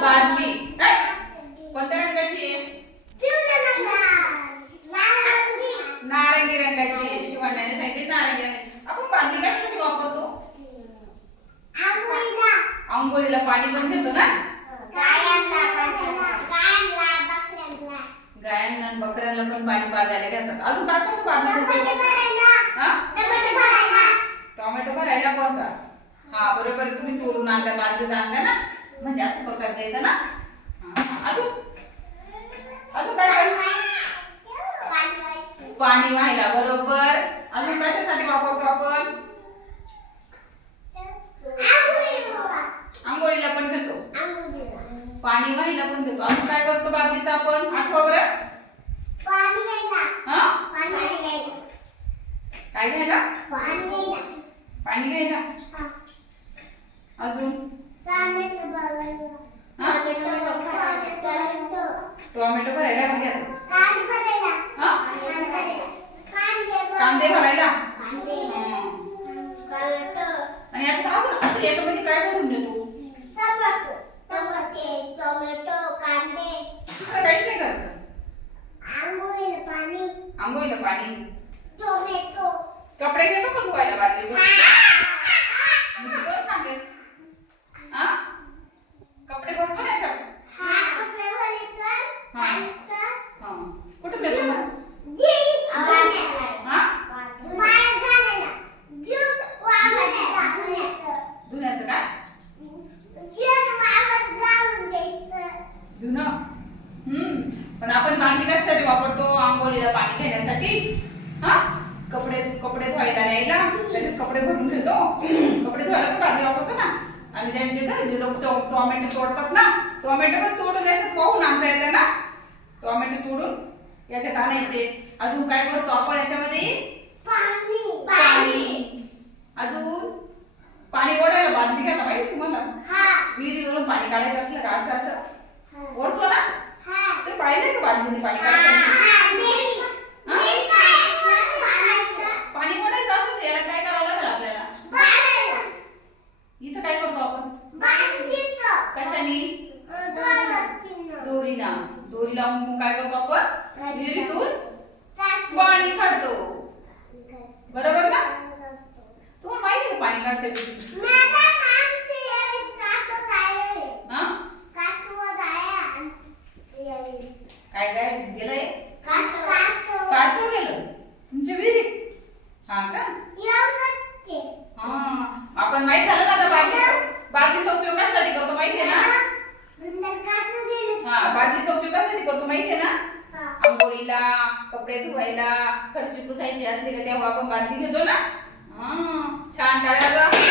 बादली. कोणत्या रंगाची आहे? नारंगी रंगाची आहे. शिवण्याने नारंगी रंगाची. आपण बादली कशासाठी वापरतो? आंघोळीला पाणी पण घेतो ना? गायांना बकऱ्यांना पण पाणी पाजायला घेतात. अजून काय करतो बादलीचा टोमॅटो भरायला पण का हा बरोबर. तुम्ही तोडून आणल्या बादलीत आणल्या ना? म्हणजे असं पकडता येतं ना? अजून? अजून काय करू पाणी व्हायला बरोबर. अजून कशासाठी वापरतो आपण? आंघोळीला पण घेतो. पाणी व्हायला पण घेतो. अजून काय करतो बादलीचं आपण? आठवा बरं. हा? काय घ्यायला? पाणी घ्यायला. अजून? टोमॅटो भरायला पण घेतो हा कांदे भरायला हं. आणि असं आपण असं याच्यामध्ये काय भरून देतो टोमॅटो कांदे दुसरं काहीच नाही करत आंघोळीला पाणी आंघोळीला पाणी टोमॅटो कपडे घेतो का धुवायला बादली मी कोण सांगेल हा कपडे भरतो ना याच्यात हा कपडे वाले कर हा. आणि कर हा कुठून देतो मग? जी वाढायला हा वाढ झालेला जूट वाढायला धुण्याचं धुण्याचं काय जूट वाढत जाऊन द्यायचं धुणं हम्म पण आपण बादली कशासाठी वापरतो आंघोळीला पाणी घेण्यासाठी. हा? कपडे कपडे धुवायला न्यायला. त्याच्यात कपडे भरून घेतो. कपडे धुवायला पण बादली वापरतो ना. आणि त्यांचे काय जे लोक टोमॅटो तोडतात ना टोमॅटो पण तोडून याच्यात पाहून आणता येते ना. टोमॅटो तोडून याच्यात आणायचे. अजून काय करतो आपण याच्यामध्ये? पाणी. पाणी. अजून पाणी ओढायला बादली घ्यायला माहिती तुम्हाला. हा. विहिरीवरून पाणी काढायचं असलं का? असं असं. ओढतो ना. पाहिलंय का बादलीने पाणी पाणी ओढायचं तर याला काय करावं लागेल आपल्याला? इथं काय करतो आपण? कशाने? दोरचिन्ह दोरीला. दोरी लावून काय करतो आपण? विहिरीतून पाणी काढतो. बरोबर ना? तुम्हाला माहिती आहे पाणी काढते काय काय? गेलंय? सो गेलं? तुमच्या विहिरीत? हा का? हा. आपण माहीत झालं ना आता बादली बादलीचा उपयोग कशासाठी करतो ना? नंतर कसं गेलं. हा बादलीचा उपयोग कशासाठी करतो माहितीये ना? हा. आंघोळीला कपडे धुवायला फरची पुसायची असली का तेव्हा आपण बादली घेतो ना? हा छान टाळ्या वाजवा.